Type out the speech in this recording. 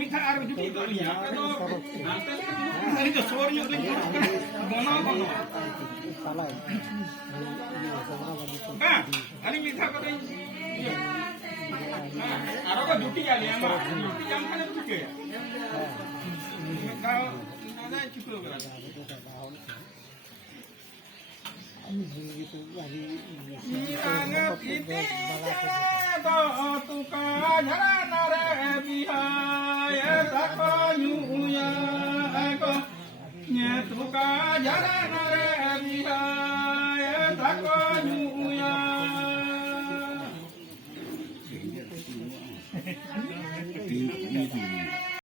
minta air juga itu ya kalau nanti itu sorry itu bono ali minta kau aro ko duty kali ama duty jam khane duty ya kau ada gitu kan Irangap iti to tuka jarana re bihaya takonyuya ko nye tuka jarana re bihaya